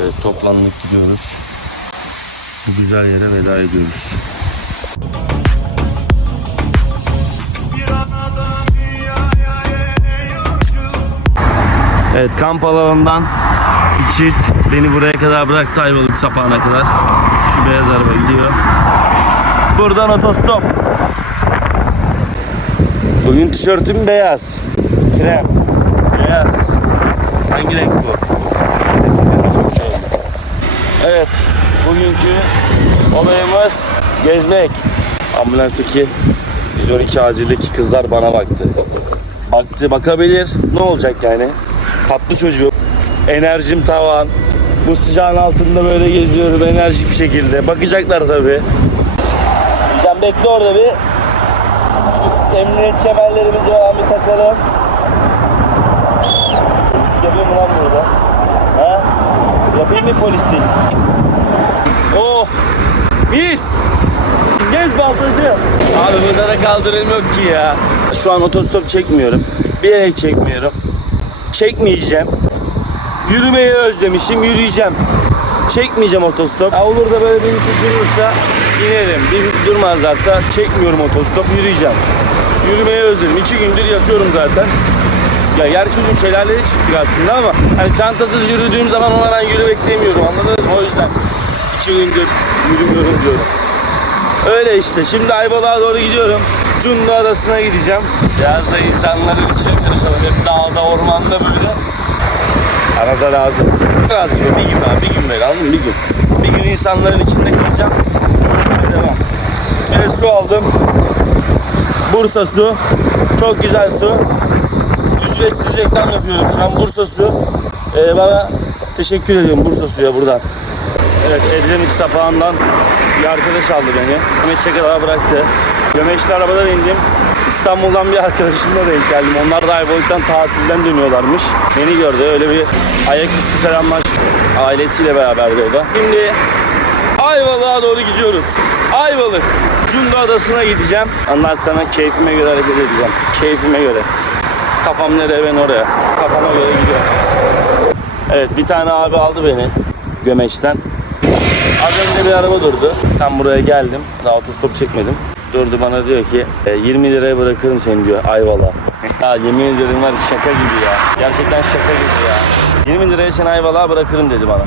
Evet toplandık gidiyoruz. Bu güzel yere veda ediyoruz. Evet kamp alanından bir çift beni buraya kadar bıraktı Ayvalık sapağına kadar. Şu beyaz araba gidiyor. Buradan otostop. Bugün tişörtüm beyaz. Krem. Beyaz. Hangi renk bu? Of, Çok iyi oldu. Evet. Bugünkü olayımız gezmek. Ambulanstaki 112 acildeki kızlar bana baktı. Baktı bakabilir. Ne olacak yani? Tatlı çocuk. Enerjim tavan. Bu sıcağın altında böyle geziyorum enerjik bir şekilde. Bakacaklar tabii. Sen bekle orada bir. Şu emniyet kemerlerimizi falan bir takalım. Polislik yapıyor mu lan burada? Ha? Mı polislik? Oh! Mis! Gez baltacı. Abi burada da kaldırım yok ki ya. Şu an otostop çekmiyorum. Bir yere çekmiyorum. Çekmeyeceğim. Yürümeyi özlemişim, yürüyeceğim. Çekmeyeceğim otostop. Ha, olur da böyle bir iki durursa inerim. Bir durmazlarsa çekmiyorum otostop, yürüyeceğim. Yürümeyi özledim. İki gündür yatıyorum zaten. Ya gerçi dün şelaleye çıktık aslında ama hani çantasız yürüdüğüm zaman ona ben yürümek demiyorum anladınız mı? O yüzden iki gündür yürümüyorum diyorum. Öyle işte. Şimdi Ayvalık'a doğru gidiyorum. Cunda Adası'na gideceğim. Biraz da insanların içine karışalım. Hep dağda, ormanda böyle. Arada lazım. Azıcık bir gün daha, bir gün böyle anladın? Bir gün. Bir gün insanların içinde kalacağım. Devam. Bir de su aldım. Bursa su. Çok güzel su. Ücretsiz reklam yapıyorum şu an Bursa su. Ee, bana teşekkür ediyorum Bursa suya buradan. Evet Edremit sapağından bir arkadaş aldı beni. Ahmet Çakal'a bıraktı. Gömeçli arabadan indim. İstanbul'dan bir arkadaşımla denk geldim. Onlar da Ayvalık'tan tatilden dönüyorlarmış. Beni gördü. Öyle bir ayaküstü selamlaştık. Ailesiyle beraberdi o da. Şimdi Ayvalık'a doğru gidiyoruz. Ayvalık. Cunda Adası'na gideceğim. Ondan sonra keyfime göre hareket edeceğim. Keyfime göre. Kafam nereye ben oraya. Kafama göre gidiyorum. Evet bir tane abi aldı beni Gömeç'ten. Az önce bir araba durdu. Tam buraya geldim. Daha otostop çekmedim. Durdu bana diyor ki "E, 20 liraya bırakırım seni diyor Ayvalık'a. ya yemin ederim var şaka gibi ya. Gerçekten şaka gibi ya. 20 liraya seni Ayvalık'a bırakırım dedi bana.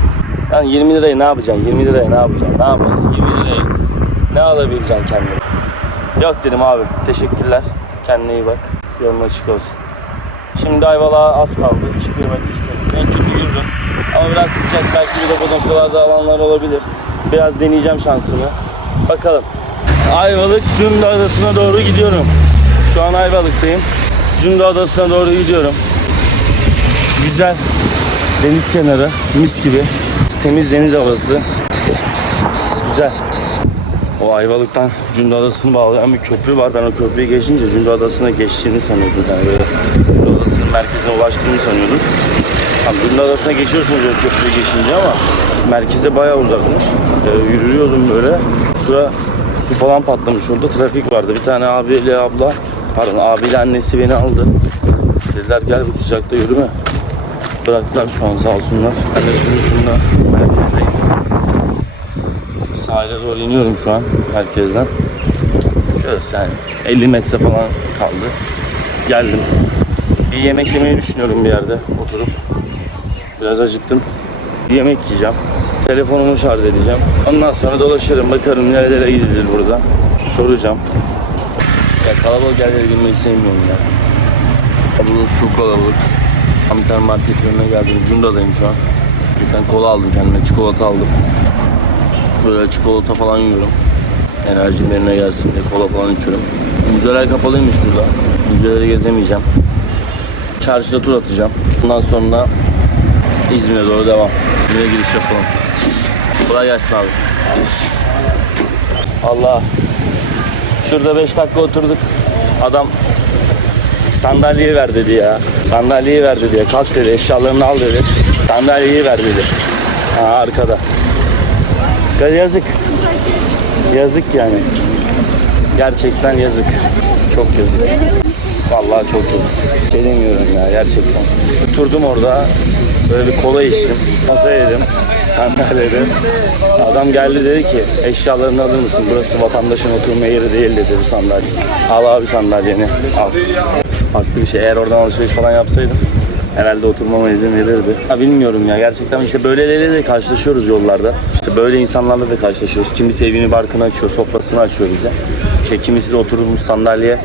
Lan 20 lirayı ne yapacaksın? 20 liraya ne yapacaksın? Ne yapacaksın? 20 lirayı ne alabileceksin kendine? Yok dedim abi. Teşekkürler. Kendine iyi bak. Yolun açık olsun. Şimdi Ayvalık'a az kaldı. 2 kilometre, 3 kilometre. En kötü yürürüm. Ama biraz sıcak. Belki bir de bu noktalarda alanlar olabilir. Biraz deneyeceğim şansımı. Bakalım. Ayvalık Cunda Adası'na doğru gidiyorum. Şu an Ayvalık'tayım. Cunda Adası'na doğru gidiyorum. Güzel. Deniz kenarı. Mis gibi. Temiz deniz havası. Güzel. O Ayvalık'tan Cunda Adası'nı bağlayan bir köprü var. Ben o köprüyü geçince Cunda Adası'na geçtiğini sanıyordum. Yani böyle merkezine ulaştığını sanıyordum. Cunda Adası'na geçiyorsunuz o köprüyü geçince ama merkeze bayağı uzakmış. Ee, yürüyordum böyle. Sıra su falan patlamış orada. Trafik vardı. Bir tane abiyle abla, pardon abiyle annesi beni aldı. Dediler gel bu sıcakta yürüme. Bıraktılar şu an sağ olsunlar. Ben de şimdi Cunda merkezdeyim. Sahile doğru iniyorum şu an merkezden. Şöyle yani 50 metre falan kaldı. Geldim. Bir yemek yemeyi düşünüyorum bir yerde oturup. Biraz acıktım. Bir yemek yiyeceğim. Telefonumu şarj edeceğim. Ondan sonra dolaşırım bakarım nerelere gidilir burada. Soracağım. Ya kalabalık yerlere girmeyi sevmiyorum ya. Burası çok kalabalık. Tam bir tane market önüne geldim. Cunda'dayım şu an. Bir tane kola aldım kendime. Çikolata aldım. Böyle çikolata falan yiyorum. Enerjim yerine gelsin diye kola falan içiyorum. Müzeler kapalıymış burada. Müzeleri gezemeyeceğim. Çarşıda tur atacağım. Ondan sonra İzmir'e doğru devam. İzmir'e giriş yapalım. Kolay gelsin abi. Allah. Şurada 5 dakika oturduk. Adam sandalyeyi ver dedi ya. Sandalyeyi ver dedi ya. Kalk dedi eşyalarını al dedi. Sandalyeyi ver dedi. Ha arkada. Ya yazık. Yazık yani. Gerçekten yazık. Çok yazık. Vallahi çok yazık. Şey ya gerçekten. Oturdum orada. Böyle bir kola içtim. Kontrol yedim. sandalyede. Adam geldi dedi ki eşyalarını alır mısın? Burası vatandaşın oturma yeri değil dedi bu sandalye. Al abi sandalyeni al. Farklı bir şey. Eğer oradan alışveriş falan yapsaydım herhalde oturmama izin verirdi. Ha, bilmiyorum ya gerçekten işte böyleleriyle de karşılaşıyoruz yollarda. İşte böyle insanlarla da karşılaşıyoruz. Kimisi evini barkını açıyor, sofrasını açıyor bize. İşte kimisi de oturmuş sandalyeye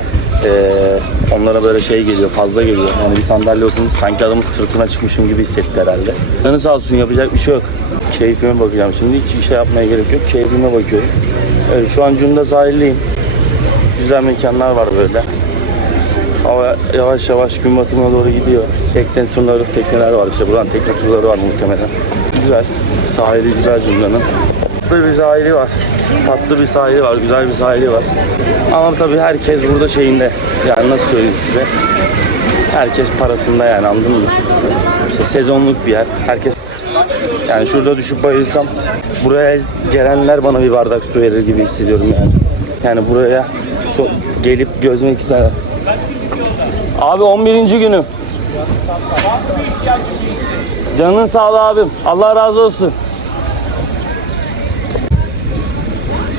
eee, onlara böyle şey geliyor, fazla geliyor. Yani bir sandalye oturmuş sanki adamın sırtına çıkmışım gibi hissetti herhalde. Canı sağ olsun yapacak bir şey yok. Keyfime bakacağım şimdi. Hiç şey yapmaya gerek yok. Keyfime bakıyorum. Evet, şu an Cunda sahildeyim. Güzel mekanlar var böyle. Hava yavaş yavaş gün batımına doğru gidiyor. Tekne turları, tekneler var işte. Buranın tekne turları var muhtemelen. Güzel. Sahili güzel Cunda'nın. Tatlı bir sahili var. Tatlı bir sahili var. Güzel bir sahili var. Ama tabii herkes burada şeyinde. Yani nasıl söyleyeyim size. Herkes parasında yani anladın mı? İşte sezonluk bir yer. Herkes yani şurada düşüp bayılsam buraya gelenler bana bir bardak su verir gibi hissediyorum yani. Yani buraya so- gelip gözmek ister. Abi 11. günüm. Canın sağlığı abim. Allah razı olsun.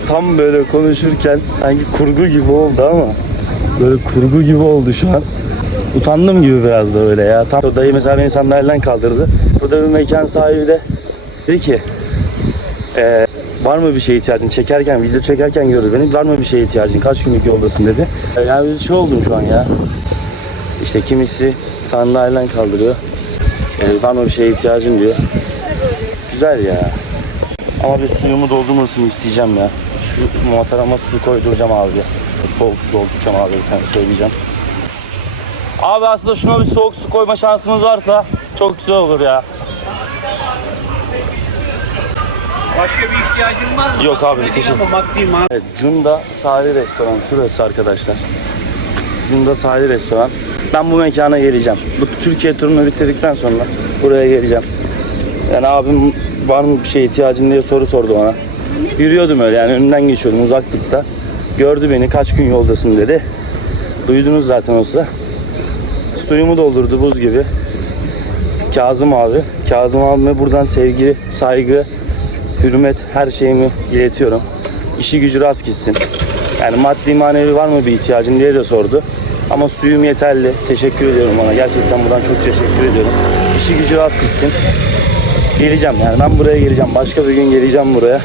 Tam böyle konuşurken sanki kurgu gibi oldu ama böyle kurgu gibi oldu şu an. Utandım gibi biraz da öyle ya. Tam dayı mesela beni sandalyeden kaldırdı. Burada bir mekan sahibi de dedi ki "Ee, var mı bir şeye ihtiyacın? Çekerken, video çekerken gördü beni. Var mı bir şeye ihtiyacın? Kaç günlük yoldasın dedi. Yani bir şey oldum şu an ya. İşte kimisi sandalyeden kaldırıyor. Yani var mı bir şeye ihtiyacın diyor. Güzel ya. Ama bir suyumu doldurmasını isteyeceğim ya. Şu motorama su koyduracağım abi. Soğuk su dolduracağım abi bir tane söyleyeceğim. Abi aslında şuna bir soğuk su koyma şansımız varsa çok güzel olur ya. Başka bir ihtiyacın var mı? Yok abi, teşekkür- ha. Evet, Cunda Sahil Restoran şurası arkadaşlar. Cunda Sahil Restoran. Ben bu mekana geleceğim. Bu Türkiye turunu bitirdikten sonra buraya geleceğim. Yani abim var mı bir şeye ihtiyacın diye soru sordu bana. Yürüyordum öyle yani önünden geçiyordum uzaklıkta. Gördü beni kaç gün yoldasın dedi. Duydunuz zaten o sıra. Suyumu doldurdu buz gibi. Kazım abi. Kazım abime buradan sevgi, saygı, hürmet her şeyimi iletiyorum. İşi gücü rast gitsin. Yani maddi manevi var mı bir ihtiyacın diye de sordu. Ama suyum yeterli. Teşekkür ediyorum ona. Gerçekten buradan çok teşekkür ediyorum. İşi gücü rast gitsin. Geleceğim yani ben buraya geleceğim. Başka bir gün geleceğim buraya.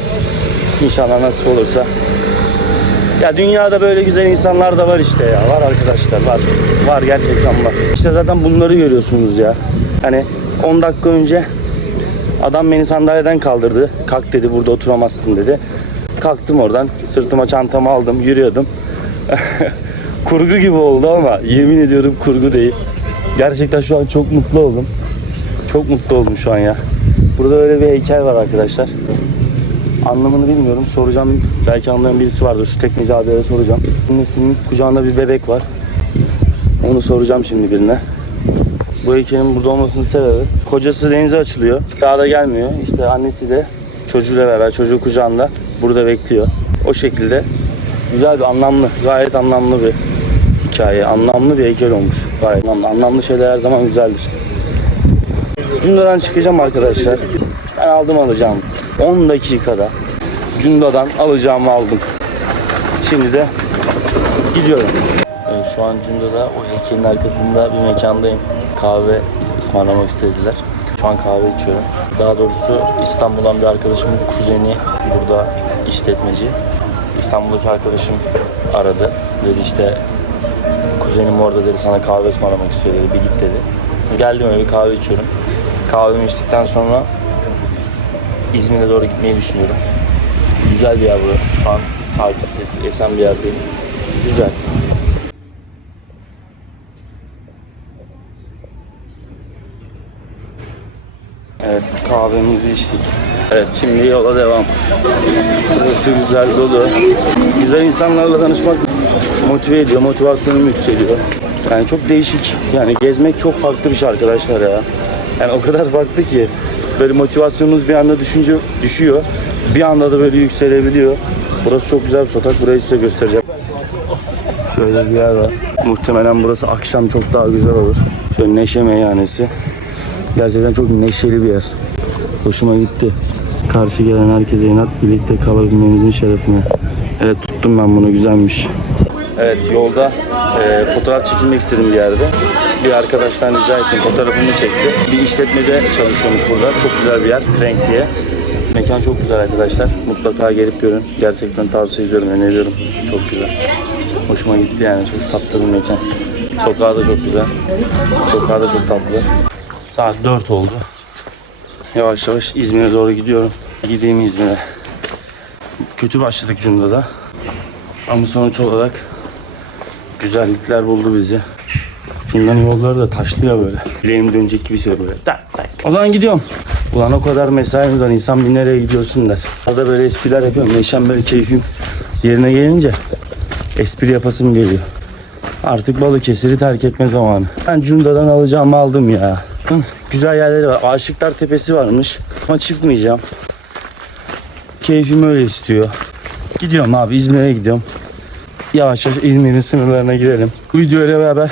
İnşallah nasip olursa. Ya dünyada böyle güzel insanlar da var işte ya. Var arkadaşlar var. Var gerçekten var. İşte zaten bunları görüyorsunuz ya. Hani 10 dakika önce Adam beni sandalyeden kaldırdı. Kalk dedi burada oturamazsın dedi. Kalktım oradan. Sırtıma çantamı aldım. Yürüyordum. kurgu gibi oldu ama yemin ediyorum kurgu değil. Gerçekten şu an çok mutlu oldum. Çok mutlu oldum şu an ya. Burada öyle bir heykel var arkadaşlar. Anlamını bilmiyorum. Soracağım. Belki anlayan birisi vardır. Şu tekneci abiye soracağım. Annesinin kucağında bir bebek var. Onu soracağım şimdi birine. Bu heykelin burada olmasının sebebi kocası denize açılıyor. Daha da gelmiyor. İşte annesi de çocuğuyla beraber çocuğu kucağında burada bekliyor. O şekilde güzel bir anlamlı, gayet anlamlı bir hikaye. Anlamlı bir heykel olmuş. Gayet anlamlı. Anlamlı şeyler her zaman güzeldir. Cunda'dan çıkacağım arkadaşlar. Ben aldım alacağım. 10 dakikada Cunda'dan alacağımı aldım. Şimdi de gidiyorum. Evet, şu an Cunda'da o heykelin arkasında bir mekandayım. Kahve ısmarlamak istediler. Şu an kahve içiyorum. Daha doğrusu İstanbul'dan bir arkadaşımın kuzeni burada işletmeci. İstanbul'daki arkadaşım aradı. Dedi işte kuzenim orada dedi sana kahve ısmarlamak istiyor dedi. Bir git dedi. Geldim öyle bir kahve içiyorum. Kahvemi içtikten sonra İzmir'e doğru gitmeyi düşünüyorum. Güzel bir yer burası. Şu an sakin, ses, esen bir yerdeyim. Güzel. Evet kahvemizi içtik. Evet şimdi yola devam. Burası güzel dolu. Güzel insanlarla tanışmak motive ediyor, motivasyonum yükseliyor. Yani çok değişik. Yani gezmek çok farklı bir şey arkadaşlar ya. Yani o kadar farklı ki böyle motivasyonunuz bir anda düşünce düşüyor. Bir anda da böyle yükselebiliyor. Burası çok güzel bir sokak. Burayı size göstereceğim. Şöyle bir yer var. Muhtemelen burası akşam çok daha güzel olur. Şöyle neşe meyhanesi. Gerçekten çok neşeli bir yer. Hoşuma gitti. Karşı gelen herkese inat, birlikte kalabilmemizin şerefine. Evet tuttum ben bunu, güzelmiş. Evet yolda e, fotoğraf çekilmek istedim bir yerde. Bir arkadaştan rica ettim fotoğrafımı çekti. Bir işletmede çalışıyormuş burada. Çok güzel bir yer Frank diye. Mekan çok güzel arkadaşlar. Mutlaka gelip görün. Gerçekten tavsiye ediyorum, öneriyorum. Çok güzel. Hoşuma gitti yani. Çok tatlı bir mekan. Sokağı da çok güzel. Sokağı da çok tatlı. Saat 4 oldu. Yavaş yavaş İzmir'e doğru gidiyorum. Gideyim İzmir'e. Kötü başladık Cunda'da. Ama sonuç olarak güzellikler buldu bizi. Cunda'nın yolları da taşlı ya böyle. Bileğim dönecek gibi söylüyor böyle. Tak tak. O zaman gidiyorum. Ulan o kadar mesaimiz var insan bir nereye gidiyorsun der. Orada böyle espriler yapıyorum. Neşem böyle keyfim yerine gelince espri yapasım geliyor. Artık Balıkesir'i terk etme zamanı. Ben Cunda'dan alacağımı aldım ya. Güzel yerleri var. Aşıklar Tepesi varmış. Ama çıkmayacağım. Keyfim öyle istiyor. Gidiyorum abi İzmir'e gidiyorum. Yavaş yavaş İzmir'in sınırlarına girelim. Bu videoyla beraber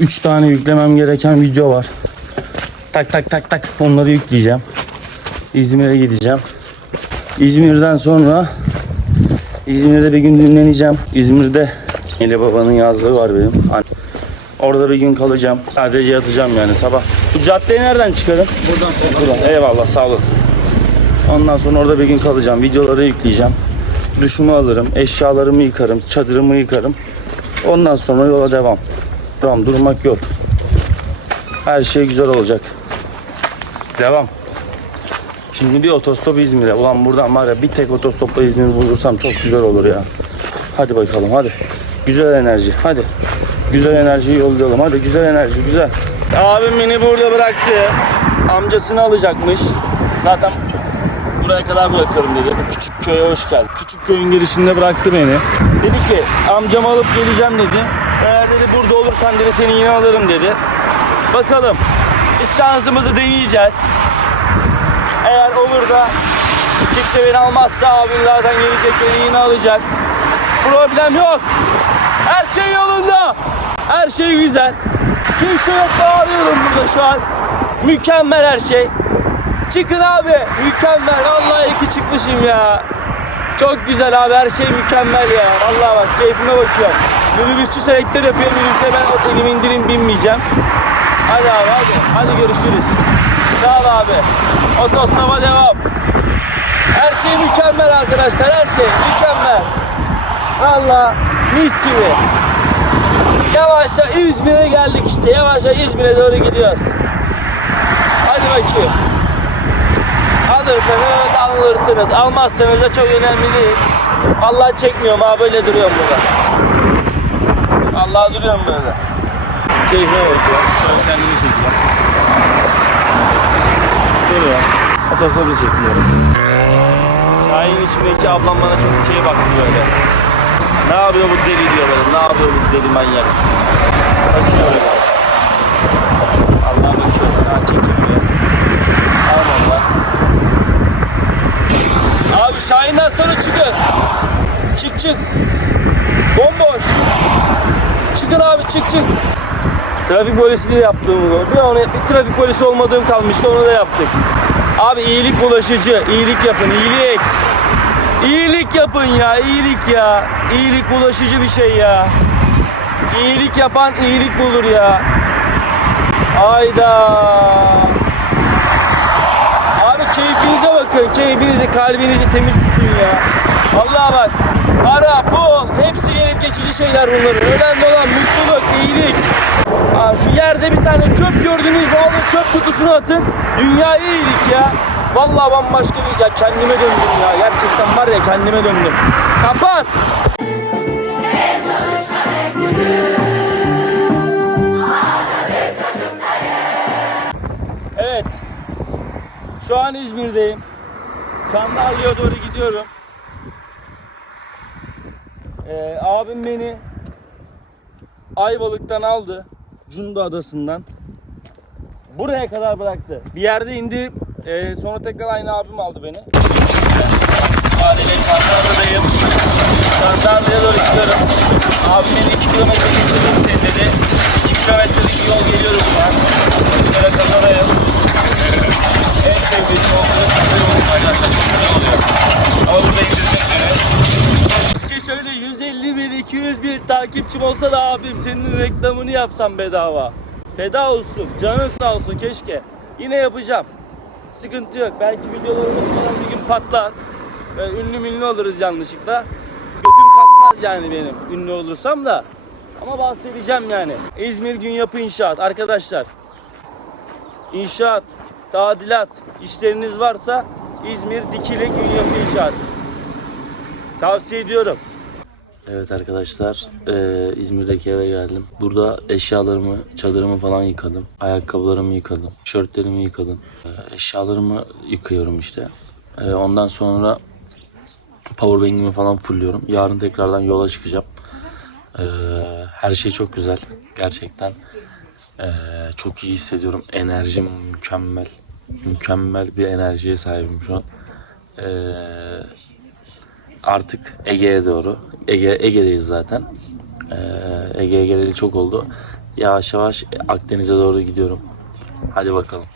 3 tane yüklemem gereken video var. Tak tak tak tak onları yükleyeceğim. İzmir'e gideceğim. İzmir'den sonra İzmir'de bir gün dinleneceğim. İzmir'de Ele Baba'nın yazlığı var benim. Orada bir gün kalacağım. Sadece yatacağım yani sabah. Bu caddeyi nereden çıkarım? Buradan sonra. Buradan. Eyvallah sağ olasın. Ondan sonra orada bir gün kalacağım. Videoları yükleyeceğim. Duşumu alırım. Eşyalarımı yıkarım. Çadırımı yıkarım. Ondan sonra yola devam. Devam. Durmak yok. Her şey güzel olacak. Devam. Şimdi bir otostop İzmir'e. Ulan buradan var ya bir tek otostopla İzmir'i bulursam çok güzel olur ya. Hadi bakalım hadi. Güzel enerji hadi. Güzel enerjiyi yollayalım hadi güzel enerji güzel. Abim beni burada bıraktı. Amcasını alacakmış. Zaten buraya kadar bırakırım dedi. Küçük köye hoş geldin. Küçük köyün girişinde bıraktı beni. Dedi ki amcamı alıp geleceğim dedi. Dedi burada olursan dedi seni yine alırım dedi. Bakalım. Biz şansımızı deneyeceğiz. Eğer olur da kimse beni almazsa abim zaten gelecek beni yine alacak. Problem yok. Her şey yolunda. Her şey güzel. Kimse yok bağırıyorum burada şu an. Mükemmel her şey. Çıkın abi. Mükemmel. Vallahi iki çıkmışım ya. Çok güzel abi. Her şey mükemmel ya. Vallahi bak keyfime bakıyorum. Minibüsçü selektör yapıyor. Minibüse ben elimi indireyim binmeyeceğim. Hadi abi hadi. Hadi görüşürüz. Sağ ol abi. Otostopa devam. Her şey mükemmel arkadaşlar. Her şey mükemmel. Valla mis gibi. Yavaş yavaş İzmir'e geldik işte. Yavaş yavaş İzmir'e doğru gidiyoruz. Hadi bakayım. Alırsanız alırsınız. Almazsanız da çok önemli değil. Allah çekmiyorum ha böyle duruyorum burada. Allah duruyorum böyle. Keyfine bakıyorum. Şöyle kendimi çekiyorum. Duruyor. Otostopla çekiyorum. Şahin içindeki ablam bana çok şey baktı böyle. Ne yapıyor bu deli diyor böyle. Ne yapıyor bu deli manyak. Bakıyor öyle. Allah bakıyor. Ha çekeyim biraz. Tamam Allah. Abi Şahin'den sonra çıkın. Çık çık. Bomboş. Çıkın abi çık çık. Trafik polisi de yaptı bunu. Bir, onu, bir trafik polisi olmadığım kalmıştı onu da yaptık. Abi iyilik bulaşıcı. iyilik yapın iyilik. İyilik yapın ya iyilik ya. İyilik bulaşıcı bir şey ya. İyilik yapan iyilik bulur ya. Ayda. Abi keyfinize bakın. Keyfinizi, kalbinizi temiz tutun ya. Vallahi bak. Para, pul hepsi gelip geçici şeyler bunların. Önemli olan mutluluk, iyilik. Aa, şu yerde bir tane çöp gördünüz mü alın çöp kutusuna atın. Dünyaya iyilik ya. Vallahi bambaşka bir ya kendime döndüm ya. Gerçekten var ya kendime döndüm. Kapat. Evet. Şu an İzmir'deyim. Çandarlı'ya doğru gidiyorum. Ee, abim beni Ayvalık'tan aldı. Cunda Adası'ndan. Buraya kadar bıraktı. Bir yerde indi. Ee, sonra tekrar aynı abim aldı beni. Haliyle Çandarlı'dayım. Çandarlı'ya doğru gidiyorum. Abim beni 2 kilometre getirdim seni dedi. 2 kilometrelik bir yol geliyorum şu an. Böyle kazadayım. En sevdiğim yolculuk bakın arkadaşlar çok güzel oluyor. Ama burada indirim Şöyle 150 bin 200 bin takipçim olsa da abim senin reklamını yapsam bedava. Feda olsun. Canın sağ olsun keşke. Yine yapacağım. Sıkıntı yok. Belki videolarımız falan bir gün patlar. Böyle ünlü münlü oluruz yanlışlıkla. Götüm kalkmaz yani benim ünlü olursam da. Ama bahsedeceğim yani. İzmir Gün Yapı İnşaat arkadaşlar. İnşaat, tadilat işleriniz varsa İzmir Dikili Gün Yapı İnşaat. Tavsiye ediyorum. Evet arkadaşlar eee, İzmir'deki eve geldim. Burada eşyalarımı, çadırımı falan yıkadım. Ayakkabılarımı yıkadım. Tişörtlerimi yıkadım. Eee, eşyalarımı yıkıyorum işte. Eee, ondan sonra powerbank'imi falan fulluyorum. Yarın tekrardan yola çıkacağım. Eee, her şey çok güzel. Gerçekten. Eee, çok iyi hissediyorum. Enerjim mükemmel. Mükemmel bir enerjiye sahibim şu an. Eee artık Ege'ye doğru. Ege, Ege'deyiz zaten. Ee, Ege'ye geleli çok oldu. Yavaş yavaş Akdeniz'e doğru gidiyorum. Hadi bakalım.